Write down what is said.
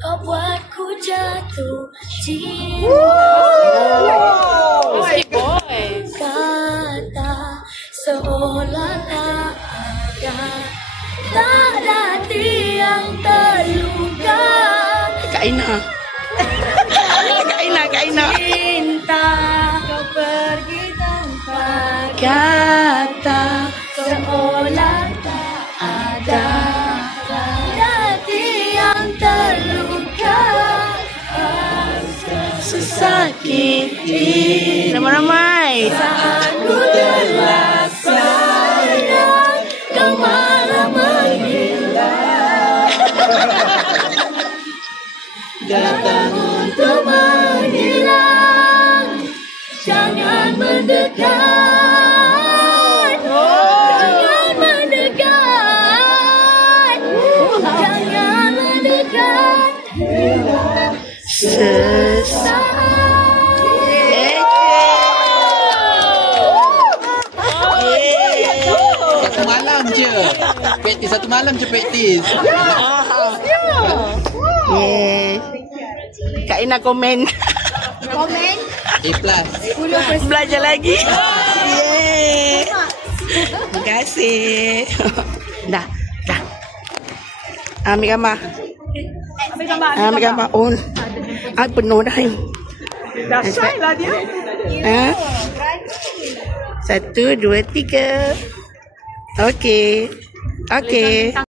Kau buatku jatuh cinta. Kata seolah tak ada yang terluka. Kak Ina. Kak Ina. Cinta kau pergi tanpa Kata seolah tak ada hati yang terluka. sesakit ini. Ramai-ramai. Saat ku lelah sayang, kau malah menghilang. Datang untuk menghilang, jangan mendekat. Jangan mendekat. Jangan mendekat. Satu malam je. Praktis satu malam je praktis. Kak Ina komen. Komen. A+. Belajar lagi. Terima kasih. Dah. Ambil gambar. Ambil gambar. Oh, penuh dah. Dah shy lah dia. 1, 2, 3. Okey.